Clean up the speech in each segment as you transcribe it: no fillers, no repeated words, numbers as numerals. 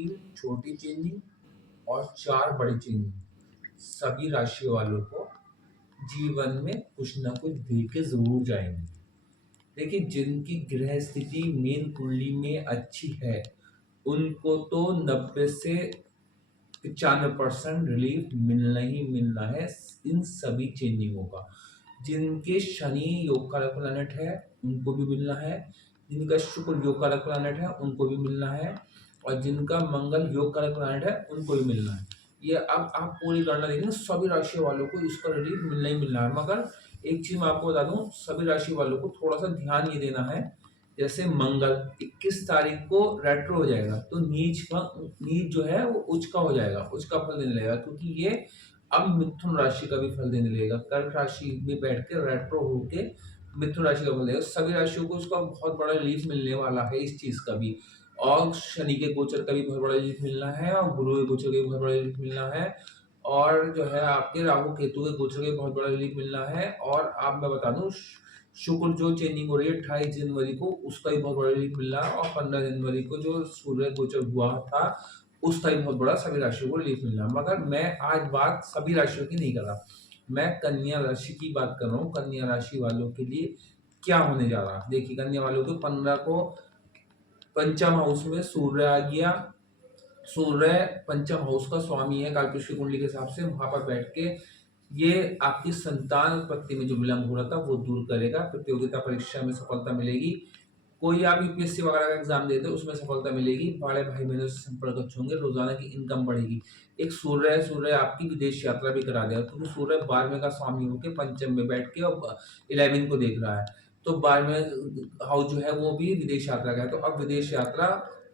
3 छोटी चेंजिंग और 4 बड़ी चेंजिंग सभी राशि वालों को जीवन में कुछ ना कुछ दे के ज़रूर जाएँगे। देखिए, जिनकी ग्रह स्थिति मेन कुंडली में अच्छी है, उनको तो 90 से 95% रिलीफ मिलना ही मिलना है इन सभी चेंजिंगों का। जिनके शनि योग कारक प्लैनेट है, उनको भी मिलना है। जिनका शुक्र योग कारक प्लैनेट है, उनको भी मिलना है। और जिनका मंगल योग कारक प्लैनेट है, उनको भी मिलना है। ये अब आप पूरी गणना देखेंगे, सभी राशि वालों को इसका रिलीफ मिलना ही मिलना है। मगर एक चीज मैं आपको बता दूं, सभी राशि वालों को थोड़ा सा ध्यान ये देना है। जैसे मंगल 21 तारीख को रेट्रो हो जाएगा, तो नीच जो है वो उच्च का हो जाएगा, उच्च का फल देने लगेगा, क्योंकि ये अब मिथुन राशि का भी फल देने लगेगा। कर्क राशि में बैठ के रेट्रो होके मिथुन राशि का फल देगा। सभी राशियों को इसका बहुत बड़ा रिलीफ मिलने वाला है इस चीज का भी। और शनि के गोचर का भी बहुत बड़ा रिलीफ मिलना है, और गुरु के गोचर का भी बहुत बड़ा रिलीफ मिलना है, और जो है आपके राहु केतु के गोचर का भी बहुत बड़ा रिलीफ मिलना है। और आप मैं बता दूं, शुक्र जो चेंजिंग हो रही है 28 जनवरी को, उसका भी बहुत बड़ा रिलीफ मिल रहा है। और 15 जनवरी को जो सूर्य गोचर हुआ था, उसका भी बहुत बड़ा सभी राशियों को रिलीफ मिल रहा है। मगर मैं आज बात सभी राशियों की नहीं कर रहा, मैं कन्या राशि की बात कर रहा हूँ। कन्या राशि वालों के लिए क्या होने जा रहा है, देखिए कन्या वालों को 15 को पंचम हाउस में सूर्य आ गया। सूर्य पंचम हाउस का स्वामी है कालपुरुष कुंडली के हिसाब से। वहां पर बैठ के ये आपकी संतान उत्पत्ति में जो विलंब हो रहा था वो दूर करेगा। प्रतियोगिता परीक्षा में सफलता मिलेगी। कोई आप यूपीएससी वगैरह का एग्जाम देते हो, उसमें सफलता मिलेगी। बड़े भाई बहनों से संपर्क अच्छे होंगे। रोजाना की इनकम बढ़ेगी। एक सूर्य है, सूर्य आपकी विदेश यात्रा भी करा देगा, क्योंकि सूर्य 12वें का स्वामी होकर पंचम में बैठ के और 11 को देख रहा है। तो 12वें हाउस जो है वो भी विदेश यात्रा का है। तो अब विदेश यात्रा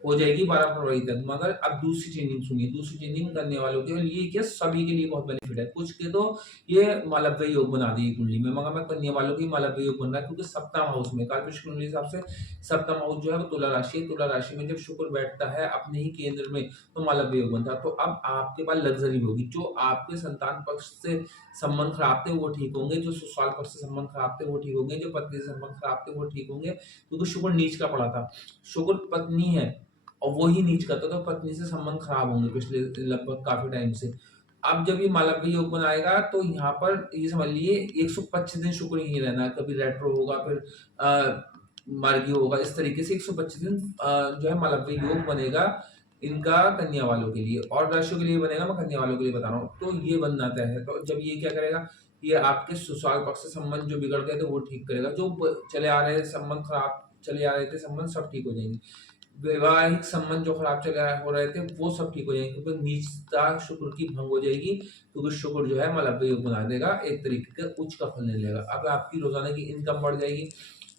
हो जाएगी 12 फरवरी तक। मगर अब दूसरी चेंजिंग सुनिए, दूसरी चेंजिंग करने वालों के लिए क्या सभी के लिए बहुत बेनिफिट है। कुछ के तो ये मालव्य योग बना देगी कुंडली में, मगर मैं कन्या वालों की मालव्य योग बन रहा है, क्योंकि सप्तम हाउस में कालपुरुष कुंडली के हिसाब से सप्तम हाउस जो है वो तुला राशि है। तुला राशि में जब शुक्र बैठता है अपने ही केंद्र में, तो मालव्य योग बनता है। तो अब आपके पास लग्जरी होगी। जो आपके संतान पक्ष से संबंध खराब थे वो ठीक होंगे, जो ससुराल पक्ष से संबंध खराब थे वो ठीक होंगे, जो पत्नी से संबंध खराब थे वो ठीक होंगे, क्योंकि शुक्र नीच का पड़ा था। शुक्र पत्नी है और वो ही नीच करता, तो पत्नी से संबंध खराब होंगे पिछले लगभग काफी टाइम से। अब जब ये मालव्य योग बनाएगा, तो यहाँ पर ये समझ लिए 125 दिन शुक्र ही रहना है। कभी रेट्रो होगा, फिर मार्गी होगा, इस तरीके से 125 दिन जो है मालव्य योग बनेगा इनका कन्या वालों के लिए। और राशियों के लिए बनेगा, मैं कन्या वालों के लिए बता रहा हूँ। तो ये बनना तय है। तो जब ये क्या करेगा, ये आपके ससुराल पक्ष से संबंध जो बिगड़ गए थे वो ठीक करेगा। जो चले आ रहे संबंध खराब चले आ रहे थे संबंध, सब ठीक हो जाएंगे। वैवाहिक संबंध जो खराब चले हो रहे थे वो सब ठीक हो जाएंगे, क्योंकि नीचता शुक्र की भंग हो जाएगी। क्योंकि शुक्र जो है मालव्य योग बना देगा, एक तरीके का उच्च का फल नहीं लेगा। अब आपकी रोजाना की इनकम बढ़ जाएगी।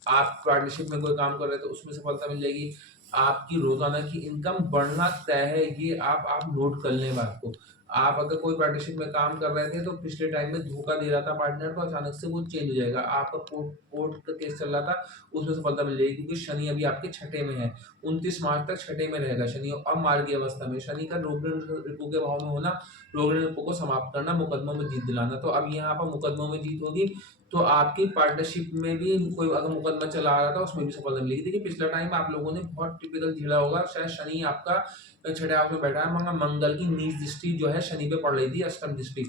आप पार्टनरशिप में कोई काम कर रहे हैं तो उसमें सफलता मिल जाएगी। आपकी रोजाना की इनकम बढ़ना तय है, ये आप नोट कर लें बात को। आप अगर कोई पार्टनरशिप में काम कर रहे थे तो पिछले टाइम में धोखा दे रहा था पार्टनर को, अचानक से वो चेंज हो जाएगा। आपका कोर्ट का केस चल रहा था, उसमें सफलता मिल जाएगी, क्योंकि शनि अभी आपके छठे में है। 29 मार्च तक छठे में रहेगा शनि। अब मार्गी अवस्था में शनि का रोग रिपु के भाव में होना, रोग रिपु को समाप्त करना, मुकदमों में जीत दिलाना। तो अब यहाँ पर मुकदमों में जीत होगी, तो आपकी पार्टनरशिप में भी कोई अगर मुकदमा चला आ रहा था उसमें भी सफलता मिलेगी। देखिए पिछला टाइम आप लोगों ने बहुत टिपिकल झेला होगा। शायद शनि आपका छठे हाउस में बैठा है, मगर मंगल की नीच दृष्टि जो है शनि पे पड़ रही थी, अष्टम दृष्टि।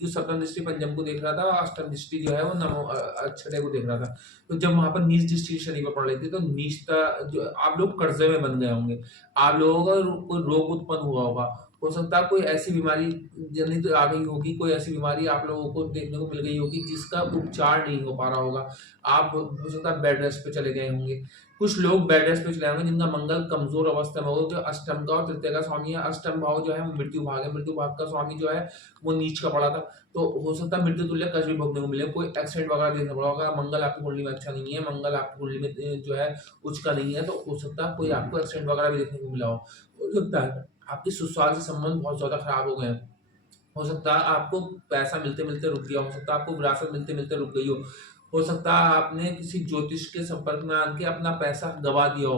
जो सप्तम दृष्टि पंचम को देख रहा था, अष्टम दृष्टि जो है वो छठे को देख रहा था। तो जब वहां पर नीच दृष्टि शनि पे पड़ रही थी, तो नीचता जो आप लोग कर्जे में बन गए होंगे। आप लोगों का कोई रोग उत्पन्न हुआ होगा। हो सकता है कोई ऐसी बीमारी जनित आ गई होगी, कोई ऐसी बीमारी आप लोगों को देखने को मिल गई होगी जिसका उपचार नहीं हो पा रहा होगा। आप हो सकता है बेड रेस्ट पे चले गए होंगे। कुछ लोग बेड रेस्ट पे चले होंगे जिनका मंगल कमजोर अवस्था में हो, जो अष्टम का और तृतीय का स्वामी है। अष्टम भाव जो है वो मृत्यु भाग है, मृत्यु भाग का स्वामी जो है वो नीच का पड़ा था। तो हो सकता है मृत्यु तुल्य कष्ट भी भोगने को मिले, कोई एक्सीडेंट वगैरह देखना पड़ा होगा। मंगल आपकी कुंडली में अच्छा नहीं है, मंगल आपकी कुंडली में जो है उच्च का नहीं है, तो हो सकता है कोई आपको एक्सीडेंट वगैरह भी देखने को मिला हो सकता है आपके ससुराल से संबंध बहुत ज्यादा खराब हो गए हैं। हो सकता है आपको पैसा मिलते मिलते रुक गया, हो सकता है आपको विरासत मिलते मिलते रुक गई हो सकता है आपने किसी ज्योतिष के संपर्क में आके अपना पैसा गवा दिया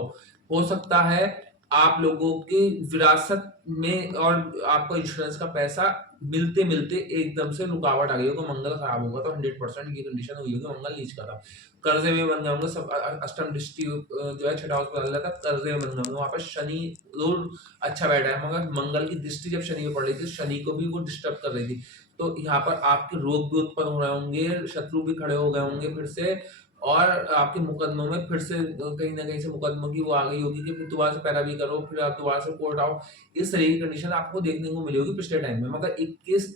हो सकता है आप लोगों की विरासत में और आपको इंश्योरेंस का पैसा मिलते-मिलते एकदम से रुकावट आ गई होगी, मंगल खराब होगा, तो 100% ये कंडीशन हुई होगी, मंगल नीच का था। कर्ज़े में बन गए होंगे सब अष्टम दृष्टि जो है छठा हाउस में डाल रहा था, कर्ज़े में बन गए होंगे, वहाँ पे शनि ज़रूर अच्छा बैठा है, मगर मंगल की दृष्टि जब शनि पे पड़ रही थी, शनि को भी वो डिस्टर्ब कर रही थी। तो यहाँ पर आपके रोग भी उत्पन्न हो रहे होंगे, शत्रु भी खड़े हो गए होंगे फिर से, और आपके मुकदमों में फिर से कहीं न कहीं से मुकदमों की वो आ गई होगी कि फिर दोबारा से पैरवी करो, फिर आप दोबारा से कोर्ट आओ। इस तरह की कंडीशन आपको देखने को मिली होगी पिछले टाइम में। मगर 21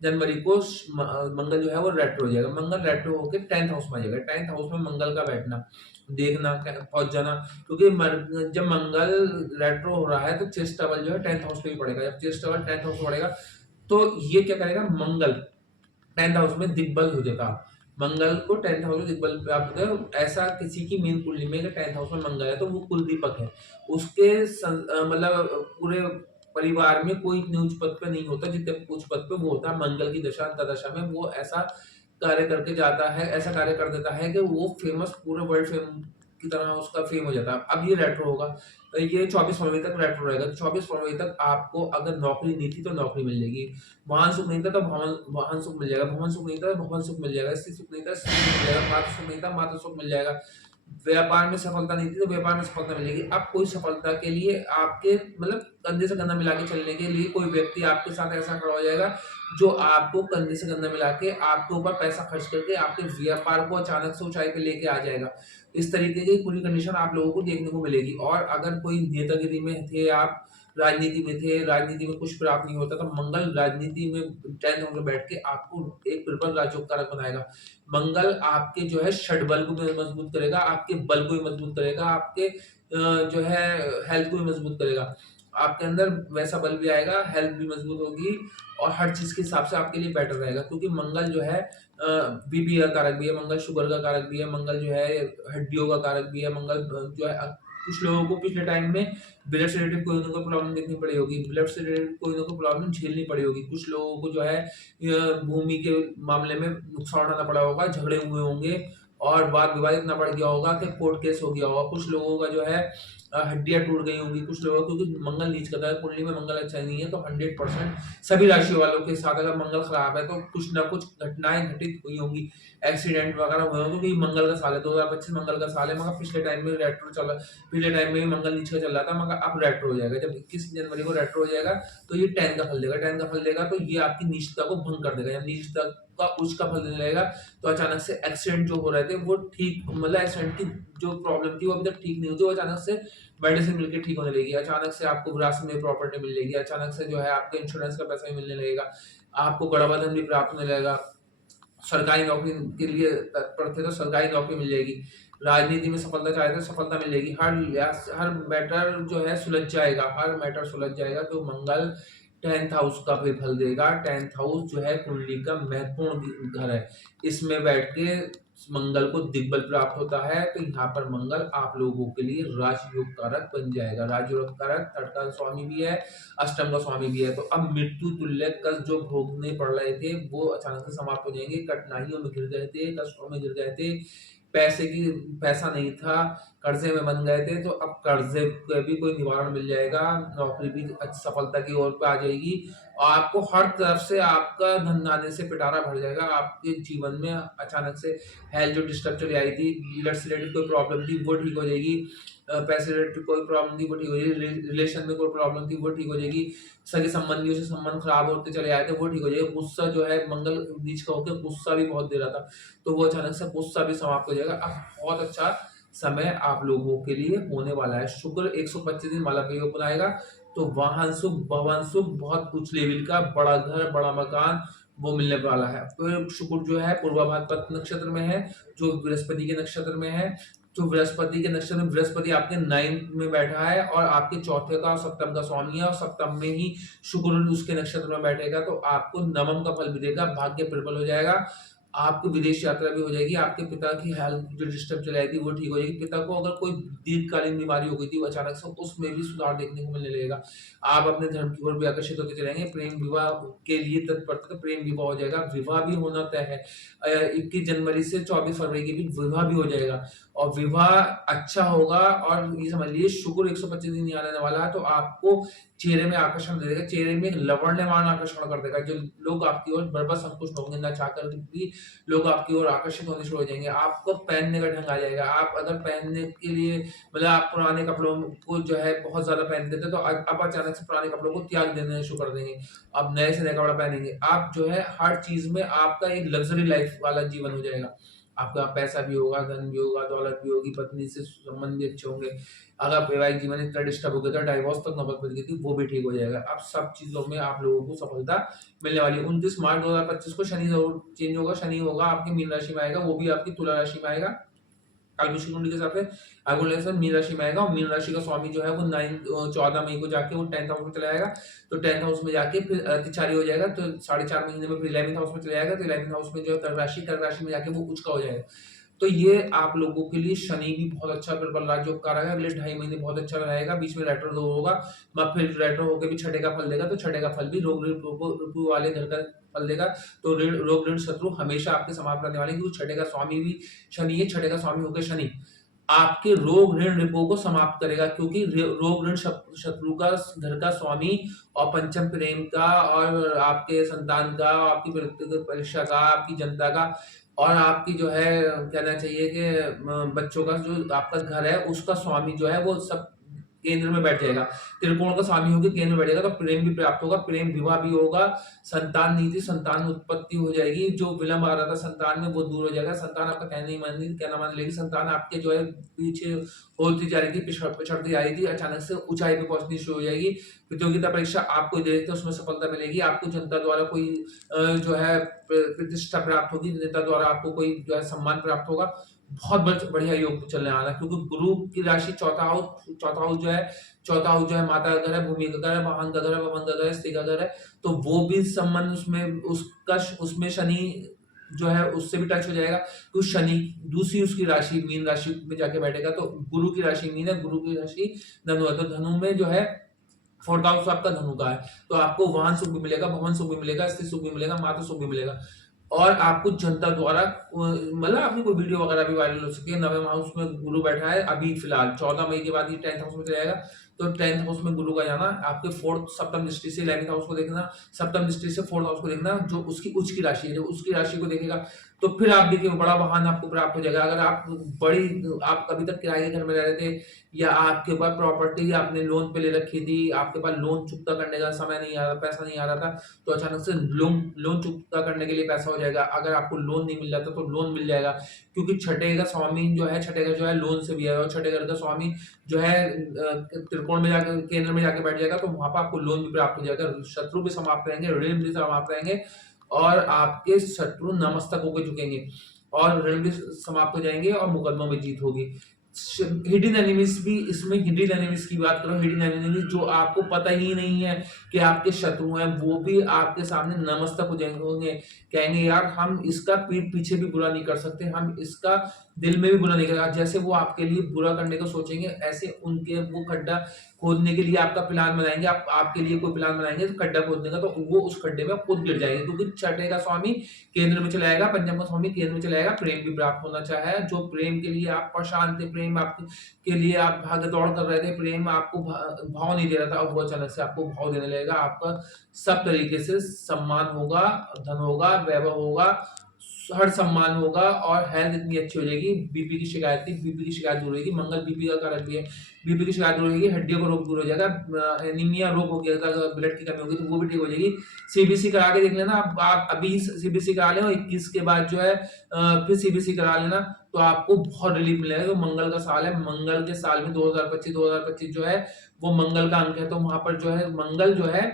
जनवरी को मंगल जो है वो रेट्रो हो जाएगा। मंगल रेट्रो होके 10th हाउस में आ जाएगा। 10th हाउस में मंगल का बैठना, देखना, पहुँच जाना, क्योंकि जब मंगल रेट्रो हो रहा है तो चेस ट्रबल जो है 10th हाउस पे ही पड़ेगा। जब चेस ट्रबल 10th हाउस में पड़ेगा तो ये क्या करेगा, मंगल 10th हाउस में दिग्बल हो जाता। मंगल को 10th हाउस में दिग्बल प्राप्त होता है। ऐसा किसी की मीन कुंडली में 10th हाउस में मंगल है तो वो कुलदीपक है। उसके मतलब पूरे परिवार में कोई नीच पद पे नहीं होता, जितने उच्च पद पे वो होता है। मंगल की दशा अंतर्दशा में वो ऐसा कार्य करके जाता है, ऐसा कार्य कर देता है कि वो फेमस, पूरे वर्ल्ड फेम की तरह उसका फेम हो जाता है। अब ये रेट्रो होगा, तो ये 24 फरवरी तक रेट्रो रहेगा। तो 24 फरवरी तक आपको अगर नौकरी नहीं थी तो नौकरी मिल जाएगी। वाहन सुख नहीं था तो वाहन सुख मिल जाएगा। भवन सुख नहीं था तो भवन सुख मिल जाएगा। स्त्री सुख नहीं था स्त्री सुख मिल जाएगा। मातृ सुख नहीं था मातृ सुख मिल जाएगा। व्यापार में सफलता नहीं थी तो व्यापार में सफलता मिलेगी। अब कोई सफलता के लिए आपके मतलब कंधे से कंधा मिला के चलने के लिए कोई व्यक्ति आपके साथ ऐसा खड़ा हो जाएगा जो आपको कंधे से कंधा मिला के आपके ऊपर पैसा खर्च करके आपके व्यापार को अचानक से ऊंचाई पे लेके आ जाएगा। इस तरीके की पूरी कंडीशन आप लोगों को देखने को मिलेगी। और अगर कोई नेतागिरी में थे आप, राजनीति में थे, राजनीति में कुछ प्राप्त नहीं होता, तो मंगल राजनीति में 10th हाउस में बैठ के आपको एक ट्रिपल राजयोग कारक बनाएगा। मंगल आपके जो है षड्बल को भी मजबूत करेगा, आपके बल को भी मजबूत करेगा, आपके जो है हेल्थ को भी मजबूत करेगा। आपके अंदर वैसा बल भी आएगा, हेल्थ भी मजबूत होगी, और हर चीज के हिसाब से आपके लिए बेटर रहेगा। क्योंकि मंगल जो है बीपी का कारक भी है, मंगल शुगर का कारक भी है, मंगल जो है हड्डियों का कारक भी है। मंगल जो है कुछ लोगों को पिछले टाइम में ब्लड से रिलेटेड कोई ना कोई प्रॉब्लम देखनी पड़ी होगी, ब्लड से रिलेटेड कोई ना कोई प्रॉब्लम झेलनी पड़ी होगी। कुछ लोगों को जो है भूमि के मामले में नुकसान उठाना पड़ा होगा, झगड़े हुए होंगे और वाद विवाद इतना बढ़ गया होगा कि कोर्ट केस हो गया होगा। कुछ लोगों का जो है हड्डियां टूट गई होंगी कुछ लोगों को, क्योंकि मंगल नीच करता है, कुंडली में मंगल अच्छा नहीं है। तो 100% सभी राशि वालों के साथ अगर मंगल खराब है तो कुछ ना कुछ घटनाएं घटित हुई होंगी, एक्सीडेंट वगैरह हुए होंगे, क्योंकि मंगल का साल है, 2025 मंगल का साल है। मगर पिछले टाइम में रेट्रो चला, पिछले टाइम में भी मंगल नीचे चल रहा था, मगर अब रेट्रो हो जाएगा। जब 21 जनवरी को रेट्रो हो जाएगा तो ये 10 का फल देगा। 10 का फल देगा तो ये आपकी नीचता को भंग कर देगा। जब नीचता का उच्च का फल देने लगेगा तो अचानक से एक्सीडेंट जो हो रहे थे वो ठीक, मतलब एक्सीडेंट की जो प्रॉब्लम थी वो अभी तक ठीक नहीं हुई, वो अचानक से मेडिसिन मिलकर ठीक होने लगेगी। अचानक से आपको विरासत में प्रॉपर्टी मिल जाएगी। अचानक से जो है आपके इंश्योरेंस का पैसा भी मिलने लगेगा। आपको गड़बड़धन भी प्राप्त होने लगेगा। सरकारी नौकरी के लिए तत्पर थे तो सरकारी नौकरी मिल जाएगी। राजनीति में सफलता चाहते तो सफलता मिल जाएगी। हर मैटर जो है सुलझ जाएगा, हर मैटर सुलझ जाएगा। तो मंगल 10th हाउस का भी फल देगा। 10th हाउस जो है कुंडली का महत्वपूर्ण घर है। इसमें बैठ के मंगल को दिग्बल प्राप्त होता है। तो यहाँ पर मंगल आप लोगों के लिए राजयोग कारक बन जाएगा। राजयोग कारक थर्ड का स्वामी भी है, अष्टम का स्वामी भी है। तो अब मृत्यु तुल्य कष्ट जो भोगने पड़ रहे थे वो अचानक से समाप्त हो जाएंगे। कठिनाइयों में गिर गए थे, कष्टों में गिर गए थे, पैसा नहीं था, कर्जे में बन गए थे, तो अब कर्जे का भी कोई निवारण मिल जाएगा। नौकरी भी सफलता की ओर पे आ जाएगी। और आपको हर तरफ से आपका धन आने से पिटारा भर जाएगा। आपके जीवन में अचानक से हेल्थ जो डिस्टर्ब चली आई थी, ब्लड से रिलेटेड कोई प्रॉब्लम थी वो ठीक हो जाएगी। पैसे रिलेटेड कोई प्रॉब्लम थी वो ठीक हो जाएगी। रिलेशन में कोई प्रॉब्लम थी वो ठीक हो जाएगी। सगे संबंधियों से संबंध खराब होते चले आए थे वो ठीक हो जाएगा। गुस्सा जो है मंगल नीच का होकर गुस्सा भी बहुत दे रहा था, तो वो अचानक से गुस्सा भी समाप्त हो जाएगा। अब बहुत अच्छा समय आप लोगों के लिए होने वाला है। शुक्र 125 दिन माला का योग बनाएगा। तो वाहन सुख, भवन सुख, बहुत उच्च लेवल का बड़ा घर, बड़ा मकान वो मिलने वाला है। तो शुक्र जो है पूर्वाभाद्र नक्षत्र में है, जो बृहस्पति के नक्षत्र में है। तो बृहस्पति के नक्षत्र में बृहस्पति आपके 9th में बैठा है और आपके चौथे का और सप्तम का स्वामी है, और सप्तम में ही शुक्र उसके नक्षत्र में बैठेगा। तो आपको नवम का फल भी देगा, भाग्य प्रबल हो जाएगा। आपकी विदेश यात्रा भी हो जाएगी, आपके पिता की हेल्थ जो डिस्टर्ब चल रही थी वो ठीक हो जाएगी। पिता को अगर कोई दीर्घकालीन बीमारी हो गई थी, वो अचानक से उसमें भी सुधार देखने को मिलने लगेगा। आप अपने धर्म की ओर भी आकर्षित होते चले जाएंगे। प्रेम विवाह के लिए तत्परता, तो प्रेम विवाह हो जाएगा, विवाह भी होना तय है। 21 जनवरी से 24 फरवरी के बीच विवाह भी हो जाएगा और विवाह अच्छा होगा। और ये समझ लीजिए शुक्र 125 दिन यहाँ रहने वाला है, तो आपको चेहरे में आकर्षण दे देगा, चेहरे में एक लवण्यमान आकर्षण कर देगा। जो लोग आपकी ओर बर्बर संतुष्ट होंगे, ना चाहकर भी लोग आपकी ओर आकर्षित होने शुरू हो जाएंगे। आपको पहनने का ढंग आ जाएगा। आप अगर पहनने के लिए मतलब आप पुराने कपड़ों को जो है बहुत ज्यादा पहनते थे, तो अब अचानक से पुराने कपड़ों को त्याग देने शुरू कर देंगे। अब नए से नया कपड़ा पहनेंगे। आप जो है हर चीज में आपका एक लग्जरी लाइफ वाला जीवन हो जाएगा। आपका पैसा भी होगा, धन भी होगा, दौलत भी होगी, पत्नी से संबंध भी अच्छे होंगे। अगर वैवाहिक जीवन इतना डिस्टर्ब हो गया था, डाइवोर्स तक नौबत मिल गई थी, वो भी ठीक हो जाएगा। अब सब चीजों में आप लोगों को सफलता मिलने वाली है। 29 मार्च 2025 को शनि जरूर चेंज होगा। शनि होगा आपकी मीन राशि में आएगा, वो भी आपकी तुला राशि में आएगा। कालपुरुष कुंडली के हिसाब से आगुल मीन राशि में आएगा और मीन राशि का स्वामी जो है वो 14 मई को जाके वो 10th हाउस में चला जाएगा। तो 10th हाउस में जाके फिर अतिचारी हो जाएगा, तो 4.5 महीने में फिर 11th हाउस में चला जाएगा। तो 11th हाउस में जो है कर्क राशि में जाके वो उच्च का हो जाएगा। तो ये आप लोगों के लिए शनि भी बहुत अच्छा प्रबल राजयोग कारक है। अगले 2.5 महीने बहुत अच्छा रहेगा। बीच में रेट्रो होगा, फिर रेट्रो होकर भी छठे का फल देगा। तो छठे का फल भी रोग ऋतु वाले घर का फल देगा। तो रोग ऋण शत्रु हमेशा आपके समाप्त करने वाले, क्योंकि छठे का स्वामी भी शनि है। छठे का स्वामी होकर शनि आपके रोग ऋण रिपो को समाप्त करेगा, क्योंकि रोग ऋण शत्रु का घर का स्वामी और पंचम प्रेम का और आपके संतान का, आपकी व्यक्तिगत परीक्षा का, आपकी जनता का और आपकी जो है कहना चाहिए कि बच्चों का जो आपका घर है उसका स्वामी जो है वो सब केंद्र में बैठ जाएगा। त्रिकोण का स्वामी होकर केंद्र में बैठेगा, तो प्रेम भी प्राप्त होगा, प्रेम विवाह भी होगा। संतान नीति, संतान उत्पत्ति हो जाएगी। जो विलंब आ रहा था संतान में वो दूर हो जाएगा। संतान आपका कहना मान लेगी। संतान आपके जो है पीछे होती जा रही थी, पिछड़ती आ रही थी, अचानक से ऊंचाई पे पहुंचनी शुरू हो जाएगी। प्रतियोगिता परीक्षा आपको दे देते उसमें सफलता मिलेगी। आपको जनता द्वारा कोई जो है प्रतिष्ठा प्राप्त होगी, नेता द्वारा आपको कोई जो है सम्मान प्राप्त होगा। बहुत बढ़िया योग चलने वाला है, क्योंकि गुरु की राशि चौथा हाउस जो है माता का घर है, भूमि का घर है, वाहन का घर है, भवन का घर है, स्त्री का घर है। तो वो भी संबंध उसमें शनि जो है उससे भी टच हो जाएगा। तो शनि दूसरी उसकी राशि मीन राशि में जाके बैठेगा। तो गुरु की राशि मीन है, गुरु की राशि धनु है। तो धनु में जो है 4th हाउस आपका धनु का है। तो आपको वाहन सुख भी मिलेगा, भवन सुख भी मिलेगा, स्त्री सुख भी मिलेगा, माता सुख भी मिलेगा। और आपको जनता द्वारा मतलब आपकी कोई वीडियो वगैरह भी वायरल हो सके। 9वें हाउस में गुरु बैठा है अभी फिलहाल, 14 मई के बाद ये 10th हाउस में चला जाएगा। तो 10th हाउस में गुरु का जाना आपके 4th सप्तम दृष्टि से 11th हाउस को देखना, सप्तम दृष्टि से 4th हाउस को देखना, जो उसकी उच्च की राशि है, जो उसकी राशि को देखेगा। तो फिर आप देखिए बड़ा वाहन आपको प्राप्त हो जाएगा। अगर आप कभी तक किराए के घर में रह रहे थे, या आपके पास प्रॉपर्टी आपने लोन पे ले रखी थी, आपके पास लोन चुकता करने का समय नहीं आ रहा, पैसा नहीं आ रहा था, तो अचानक से लोन चुकता करने के लिए पैसा हो जाएगा। अगर आपको लोन नहीं मिल रहा था तो लोन मिल जाएगा, क्योंकि छठे का स्वामी जो है लोन से भी है। और छठे घर का स्वामी जो है त्रिकोण में जाकर केंद्र में जाके बैठ जाएगा, तो वहां पर आपको लोन भी प्राप्त हो जाएगा। शत्रु भी समाप्त रहेंगे, ऋण भी समाप्त रहेंगे और आपके शत्रु नमस्तक होकर झुकेंगे और ऋण भी समाप्त हो जाएंगे और मुकदमों में जीत होगी। हिडन एनिमीज भी इसमें, हिडन एनिमीज की बात करो, हिडन एनिमीज जो आपको पता ही नहीं है कि आपके शत्रु हैं, वो भी आपके सामने नमस्तक हो जाएंगे। कहेंगे यार हम इसका पीठ पीछे भी बुरा नहीं कर सकते, हम इसका दिल में भी बुरा नहीं करेगा। जैसे वो आपके लिए बुरा करने को सोचेंगे, ऐसे उनके वो खड्डा खोदने के लिए आपका प्लान बनाएंगे। आपके लिए कोई प्लान बनाएंगे तो खड्डा खोदने का, तो वो उस खड्डे में खुद गिर जाएंगे, क्योंकि छठे का स्वामी केंद्र में चला जाएगा, पंचम का स्वामी केंद्र में चला जाएगा। प्रेम भी प्राप्त होना चाहे, जो प्रेम के लिए आप परेशान थे, प्रेम आपके लिए आप भाग दौड़ कर रहे थे, प्रेम आपको भाव नहीं दे रहा था, अब वो अचानक से आपको भाव देने लगेगा। आपका सब तरीके से सम्मान होगा, धन होगा, वैभव होगा, हर सम्मान होगा और हेल्थ इतनी अच्छी हो जाएगी। बीपी की शिकायत थी, बीपी की शिकायत दूर होगी। मंगल बीपी का कारक भी है, बीपी की शिकायत दूर होगी। हड्डियों का रोग दूर हो जाएगा। एनीमिया रोग हो गया था, ब्लड की कमी होगी तो वो भी ठीक हो जाएगी। सीबीसी करा के देख लेना। आप अभी सीबीसी करा लेना, 21 के बाद जो है फिर सीबीसी करा लेना, तो आपको बहुत रिलीफ मिलेगा। तो मंगल का साल है, मंगल के साल में 2025 जो है वो मंगल का अंक है। तो वहां पर जो है मंगल जो है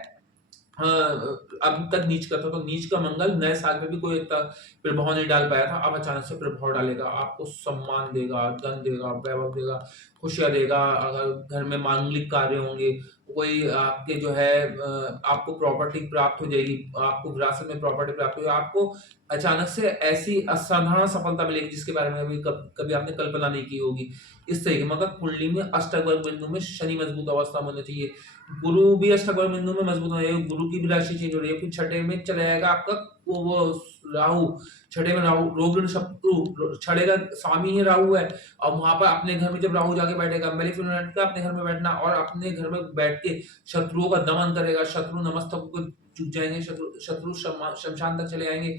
अब तक नीच का था, तो नीच का मंगल नए साल में भी कोई इतना प्रभाव नहीं डाल पाया था, अब अचानक से प्रभाव डालेगा। आपको सम्मान देगा, धन देगा, वैभव देगा, खुशियां देगा। अगर घर में मांगलिक कार्य होंगे कोई आपके जो है आपको प्रॉपर्टी प्राप्त हो जाएगी, आपको विरासत में प्रॉपर्टी प्राप्त होगी, आपको अचानक से ऐसी असाधारण सफलता मिलेगी जिसके बारे में अभी कभी आपने कल्पना नहीं की होगी। इस तरीके मगर कुंडली में अष्टवर्ग बिंदु में शनि मजबूत अवस्था में होना चाहिए। गुरु भी अष्टवर्ग बिंदु में मजबूत होना चाहिए। गुरु की भी राशि चेंज हो रही है, फिर छठे में चला जाएगा आपका वो राहु। छठे में राहु रोग शत्रु, छठे का स्वामी ही राहु है। और वहां पर अपने घर में जब राहु जाके बैठेगा, मेलिफिसेंट का अपने घर में बैठना और अपने घर में बैठ के शत्रुओं का दमन करेगा, शत्रु नमस्तक को झुक जाएंगे, शत्रु शमशान तक चले आएंगे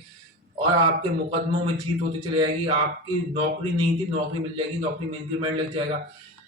और आपके मुकदमों में जीत होती चली जाएगी। आपकी नौकरी नहीं थी, नौकरी मिल जाएगी, नौकरी में इंक्रीमेंट लग जाएगा,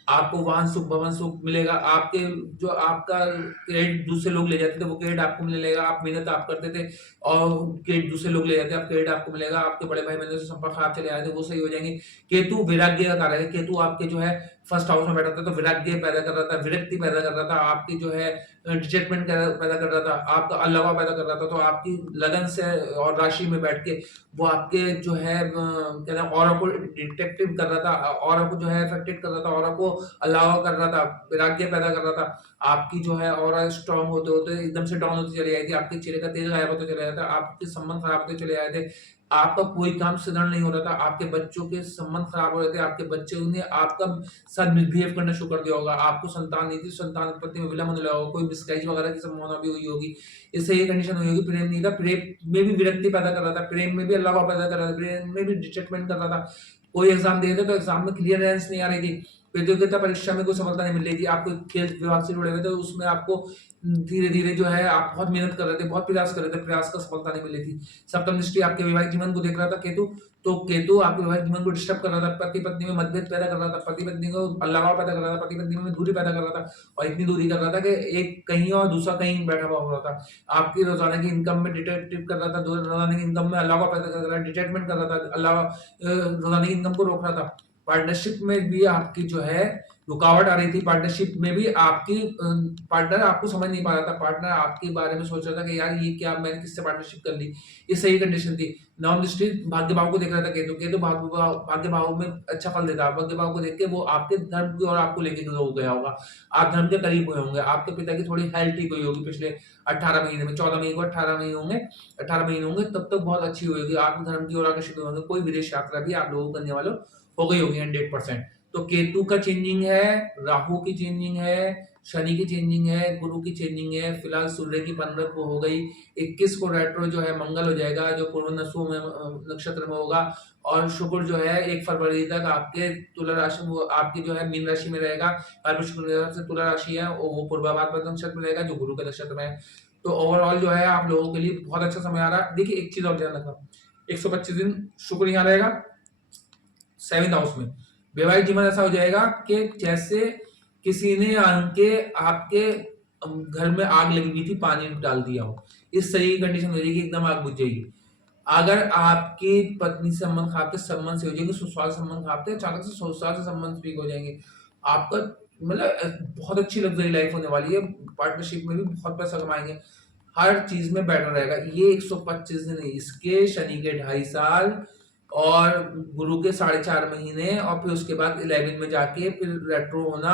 आपको वाहन सुख भवन सुख मिलेगा, आपके जो आपका क्रेडिट दूसरे लोग ले जाते थे वो क्रेडिट आपको मिलेगा, आप मेहनत आप करते थे और क्रेडिट दूसरे लोग ले जाते हैं, आप क्रेडिट आपको मिलेगा, आपके बड़े भाई बहनों से संपर्क खराब चले आए थे वो सही हो जाएंगे। केतु वैराग्य का कारक है, केतु आपके जो है फर्स्ट हाउस में बैठा था तो वैराग्य पैदा कर रहा था, विरक्ति पैदा कर रहा था, आपकी जो है डिटेचमेंट पैदा कर रहा था, आपका अलावा पैदा कर रहा था, तो आपकी लगन से और राशि में बैठ के वो आपके जो है क्या नाम ऑरा को डिटेक्टिव कर रहा था, ऑरा को जो है अफेक्टेड कर रहा था, ऑरा को अलावा कर रहा था, वैराग्य पैदा कर रहा था। आपकी जो है ऑरा स्ट्रांग होते होते एकदम से डाउन होती चली जाएगी, आपके चेहरे का तेज गायब होते चले जाता है, आपके संबंध खराब होते चले जाते, आपका कोई काम सुधर नहीं हो रहा था, आपके बच्चों के संबंध खराब हो रहे थे, आपके बच्चे ने आपका साथ मिसबिहेव करना शुरू कर दिया होगा, आपको संतान नहीं थी, संतान उत्पत्ति में विलंब होने लगा होगा, कोई मिसकैरेज वगैरह की संभावना भी हुई होगी, इससे ये कंडीशन हुई होगी। प्रेम नहीं था, प्रेम में भी विरक्ति पैदा कर रहा था, प्रेम में भी अलावा पैदा कर रहा था, प्रेम में भी डिटैचमेंट कर रहा था। कोई एग्जाम दे रहे थे तो एग्जाम में क्लियरेंस नहीं आ रही थी, प्रतियोगिता परीक्षा में कोई सफलता नहीं मिल रही थी, आपको खेल विभाग से जुड़े हुए थे उसमें आपको धीरे धीरे जो है आप बहुत मेहनत कर रहे थे, बहुत प्रयास कर रहे थे, प्रयास का सफलता नहीं मिली थी। सप्तम दृष्टि आपके वैवाहिक जीवन को देख रहा था केतु, तो केतु आपके वैवाहिक जीवन को डिस्टर्ब कर रहा था, पति पत्नी में मतभेद पैदा कर रहा था, पति पत्नी को अलगाव पैदा कर रहा था, पति पत्नी में दूरी पैदा कर रहा था और इतनी दूरी कर रहा था कि एक कहीं और दूसरा कहीं बैठा हुआ हो रहा था। आपकी रोजाना की इनकम में डिटेक्टिव कर रहा था, रोजाना की इनकम में अलावा पैदा कर रहा था, डिटेचमेंट कर रहा था, अलावा रोजाना की इनकम को रोक रहा था। पार्टनरशिप में भी आपकी जो है रुकावट आ रही थी, पार्टनरशिप में भी आपकी पार्टनर आपको समझ नहीं पा रहा था, पार्टनर आपके बारे में सोच रहा था कि यार ये क्या मैंने किससे पार्टनरशिप कर ली, ये सही कंडीशन थी। नवम दृष्टि भाग्य भाव को देख रहा था केतु, केतु भाग्य भाव में अच्छा फल देता है, भाग्य भाव को देख के वो आपके धर्म की और आपको लेके हो गया होगा, आप धर्म के करीब हुए होंगे, आपके पिता की थोड़ी हेल्थ ठीक हुई होगी पिछले 18 महीने में, 14 महीने को 18 महीने होंगे, 18 महीने होंगे तब तक बहुत अच्छी होगी, आप धर्म की ओर आकर्षित होंगे, कोई विदेश यात्रा भी आप लोगों करने वालों हो गई होगी 100%। तो केतु का चेंजिंग है, राहु की चेंजिंग है, शनि की चेंजिंग है, गुरु की चेंजिंग है, फिलहाल सूर्य की 15 को हो गई, 21 को रेट्रो जो है मंगल हो जाएगा जो पूर्व नसों में नक्षत्र में होगा, और शुक्र जो है 1 फरवरी तक आपके तुला राशि आपकी जो है मीन राशि में रहेगा, शुक्र से तुला राशि है वो पूर्वाभाद्र नक्षत्र में रहेगा जो गुरु के नक्षत्र में है। तो ओवरऑल जो है आप लोगों के लिए बहुत अच्छा समय आ रहा है। देखिए एक चीज और ध्यान रखना, 125 दिन शुक्र यहाँ रहेगा 7th हाउस में, वैवाहिक जीवन ऐसा हो जाएगा कि जैसे किसी ने आके आपके घर में आग लगी हुई थी, पानी डाल दिया हो, इस तरह की कंडीशन हो जाएगी, एकदम आग बुझ जाएगी। अगर आपकी पत्नी से संबंध खराब थे, संबंध से हो जाएगी, ससुराल संबंध खराब थे, अचानक से ससुराल से संबंध ठीक हो जाएंगे, आपका मतलब बहुत अच्छी लग्जरी लाइफ होने वाली है, पार्टनरशिप में भी बहुत पैसा कमाएंगे, हर चीज में बेटर रहेगा। ये 125 दिन इसके, शनि के 2.5 साल और गुरु के 4.5 महीने और फिर उसके बाद 11 में जाके फिर रेट्रो होना,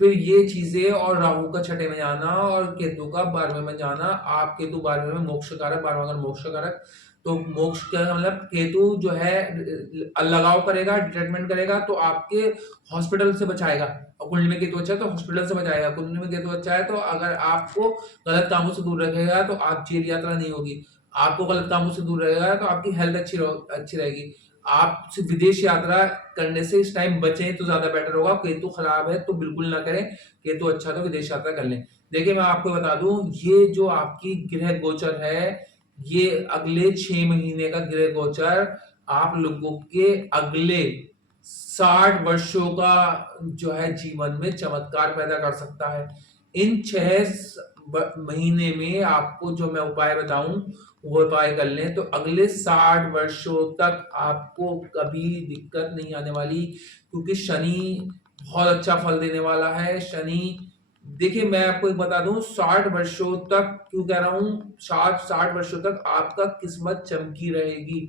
फिर ये चीजें और राहु का 6 में जाना और केतु का 12वें में जाना, आप केतु 12वें में मोक्ष कारक, 12वां घर मोक्ष कारक, तो मोक्ष का मतलब केतु जो है लगाव करेगा, ट्रीटमेंट करेगा तो आपके हॉस्पिटल से बचाएगा, और कुंडली में केतु अच्छा है तो हॉस्पिटल से बचाएगा, कुंडली में केतु अच्छा है तो अगर आपको गलत कामों से दूर रखेगा तो आप जेल यात्रा नहीं होगी, आपको गलत कामों से दूर रहेगा तो आपकी हेल्थ अच्छी रहेगी, आप सिर्फ विदेश यात्रा करने से इस टाइम बचें तो ज्यादा बेटर होगा। केतु खराब है तो बिल्कुल ना करें, केतु अच्छा तो विदेश यात्रा कर लें। देखिए मैं आपको बता दूं, ये जो आपकी गृह गोचर है, ये अगले 6 महीने का गृह गोचर आप लोगों के अगले 60 वर्षों का जो है जीवन में चमत्कार पैदा कर सकता है। इन 6 महीने में आपको जो मैं उपाय बताऊं वो उपाय कर लें तो अगले 60 वर्षों तक आपको कभी दिक्कत नहीं आने वाली, क्योंकि शनि बहुत अच्छा फल देने वाला है। शनि देखिए मैं आपको एक बता दूं, 60 वर्षों तक क्यों कह रहा हूं, 60 वर्षों तक आपका किस्मत चमकी रहेगी।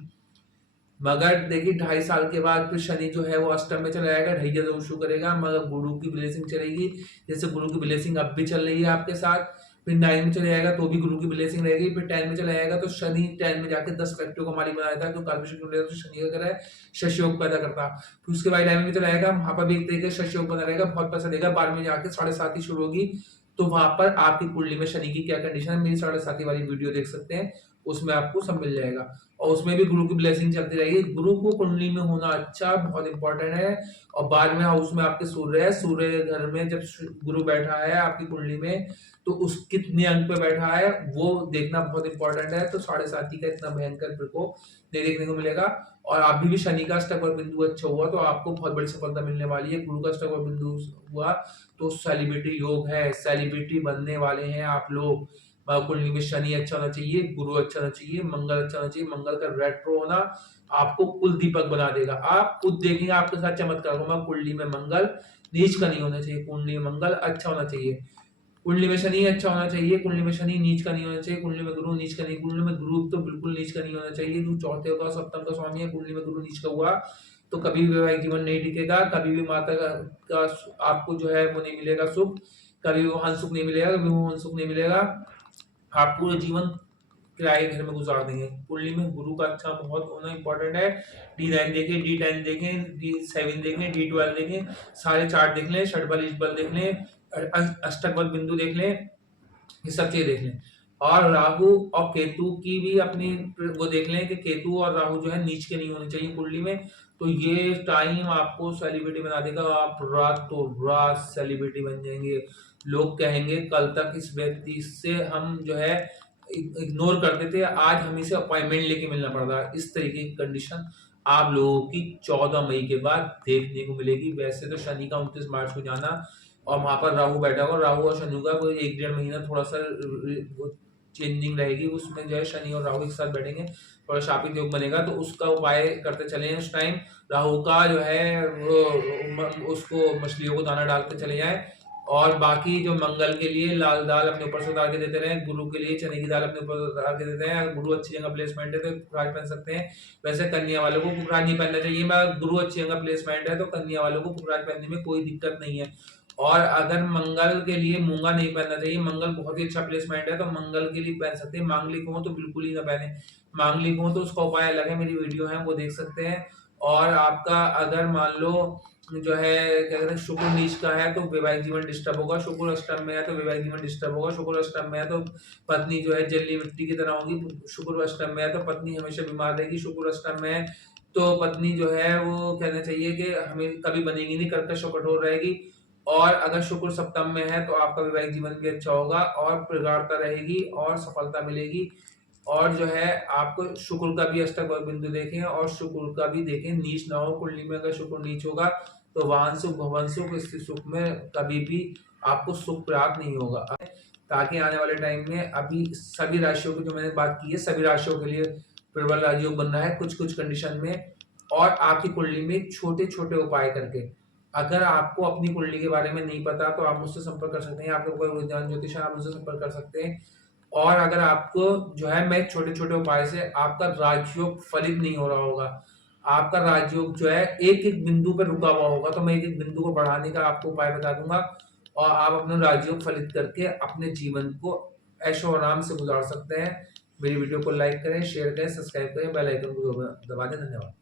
मगर देखिए 2.5 साल के बाद फिर शनि जो है वो अष्टम में चला जाएगा, ढैया जरूर शुरू करेगा, मगर गुरु की ब्लेसिंग चलेगी। जैसे गुरु की ब्लेसिंग अब भी चल रही है आपके साथ, फिर 9 में चले जाएगा तो भी गुरु की ब्लेसिंग रहेगी, फिर 10 में चला जाएगा तो शनि 10 में जाके 10 व्यक्तियों को मालिक बना देता है, तो तो शनि का ग्रह शश योग पैदा करता है। फिर उसके बाद 11 में चला जाएगा, वहां पर भी एक तरीके से शश योग बना रहेगा, बहुत पैसा देगा। 12 में जाके 7.5 शुरू होगी, तो वहां पर आपकी कुंडली में शनि की क्या कंडीशन है, मेरी 7.5 वाली वीडियो देख सकते हैं, उसमें आपको सब मिल जाएगा। और उसमें भी गुरु की ब्लेसिंग चलती रहेगी। गुरु को कुंडली में होना अच्छा बहुत इंपॉर्टेंट है। और 12वें हाउस में आपके सूर्य है, सूर्य घर में जब गुरु बैठा है आपकी कुंडली में, तो उस कितने अंक पे बैठा है वो देखना बहुत इंपॉर्टेंट है। तो 7.5 का इतना भयंकर प्रकोप नहीं देखने को मिलेगा। और अभी भी शनि का अष्टक बिंदु अच्छा हुआ तो आपको बहुत बड़ी सफलता मिलने वाली है। गुरु का अष्टक बिंदु हुआ तो सेलिब्रिटी योग है, सेलिब्रिटी बनने वाले हैं आप लोग। कुंडली में शनि अच्छा होना चाहिए, गुरु अच्छा होना चाहिए, मंगल अच्छा होना चाहिए। मंगल का रेट्रो होना आपको कुल दीपक बना देगा। आप खुद देखेंगे आपके साथ चमत्कार होगा। कुंडली में मंगल नीच का नहीं होना चाहिए, कुंडली में मंगल अच्छा होना चाहिए। कुंडली में शनि अच्छा होना चाहिए, कुंडली में शनि नीच का नहीं होना चाहिए, कुंडली में गुरु नीच का नहीं, कुंडली में गुरु तो बिल्कुल नीच का नहीं होना चाहिए। जो चौथे का सप्तम का स्वामी है, कुंडली में गुरु नीच का हुआ तो कभी भी वैवाहिक जीवन नहीं टिकेगा, कभी भी माता का आपको जो है वो नहीं मिलेगा सुख, कभी वो हंस सुख नहीं मिलेगा, कभी वो हंस सुख नहीं मिलेगा। आप पूरे जीवन किराए घर में गुजार देंगे। कुंडली में गुरु का अच्छा बहुत होना इंपॉर्टेंट है। D9 देखें, D10 देखें, D7 देखें, D12 देखें, सारे चार्ट देख लें, षटबल इष्टबल देख लें, अष्टक बल बिंदु देख लें, ये सब चीजें देख लें। और राहु और केतु की भी अपनी वो देख लें कि केतु और राहु जो है नीच के नहीं होने चाहिए कुंडली में। तो ये टाइम आपको सेलिब्रिटी बना देगा, आप रातों रात सेलिब्रिटी बन जाएंगे। लोग कहेंगे कल तक इस व्यक्ति से हम जो है इग्नोर करते थे, आज हमें से अपॉइंटमेंट लेके मिलना पड़ रहा है। इस तरीके की कंडीशन आप लोगों की 14 मई के बाद देखने को मिलेगी। वैसे तो शनि का 29 मार्च को जाना और वहां पर राहु बैठा होगा, राहु और शनि का वो 1-1.5 महीना थोड़ा सा चेंजिंग रहेगी। उसमें जो है शनि और राहु एक साथ बैठेंगे, थोड़ा शापित योग बनेगा, तो उसका उपाय करते चले उस टाइम। राहु का जो है वो उसको मछलियों को दाना डालते चले जाए। और बाकी जो मंगल के लिए लाल दाल अपने ऊपर से उतार के देते रहे, गुरु के लिए चने की दाल अपने ऊपर उतार के देते हैं। गुरु अच्छी जगह प्लेसमेंट है तो कुकराज पहन सकते हैं। वैसे कन्या वालों को कुकराज नहीं पहनना चाहिए, मगर गुरु अच्छी जगह प्लेसमेंट है तो कन्या वालों को कुकराज पहनने में कोई दिक्कत नहीं है। और अगर मंगल के लिए मूंगा नहीं पहनना चाहिए, मंगल बहुत ही अच्छा प्लेसमेंट है तो मंगल के लिए पहन सकते हैं। मांगलिक हो तो बिल्कुल ही ना पहने, मांगलिक हो तो उसका उपाय अलग है, मेरी वीडियो है वो देख सकते हैं। और आपका अगर मान लो जो है क्या कहते हैं शुक्र नीच का है तो वैवाहिक जीवन डिस्टर्ब होगा, शुक्र अष्टम में है तो वैवाहिक जीवन डिस्टर्ब होगा, शुक्र अष्टम में है तो पत्नी जो है जली मिट्टी की तरह होगी, शुक्र अष्टम में है तो पत्नी हमेशा बीमार रहेगी, शुक्र अष्टम में है तो पत्नी जो है वो कहना चाहिए कि हमें कभी बनेगी नहीं, कर्कश और कठोर रहेगी। और अगर शुक्र सप्तम में है तो आपका वैवाहिक जीवन भी अच्छा होगा और प्रगाढ़ता रहेगी और सफलता मिलेगी। और जो है आपको शुक्र का भी अष्टक बिंदु देखें और शुक्र का भी देखें नीच ना हो। कुंडली में अगर शुक्र नीच होगा तो वाहन सुख भवन सुख स्थिति सुख में कभी भी आपको सुख प्राप्त नहीं होगा। ताकि आने वाले टाइम में अभी सभी राशियों की जो मैंने बात की है, सभी राशियों के लिए प्रबल राजयोग बनना है कुछ कुछ कंडीशन में। और आपकी कुंडली में छोटे छोटे उपाय करके, अगर आपको अपनी कुंडली के बारे में नहीं पता तो आप मुझसे संपर्क कर सकते हैं, आपको कोई विज्ञान ज्योतिष है आप मुझसे संपर्क कर सकते हैं। और अगर आपको जो है मैं छोटे छोटे उपाय से आपका राजयोग फलित नहीं हो रहा होगा, आपका राजयोग जो है एक एक बिंदु पर रुका हुआ होगा, तो मैं एक एक बिंदु को बढ़ाने का आपको उपाय बता दूंगा और आप अपना राजयोग फलित करके अपने जीवन को ऐशो आराम से गुजार सकते हैं। मेरी वीडियो को लाइक करें, शेयर करें, सब्सक्राइब करें, बेल आइकन को दबा दें। धन्यवाद।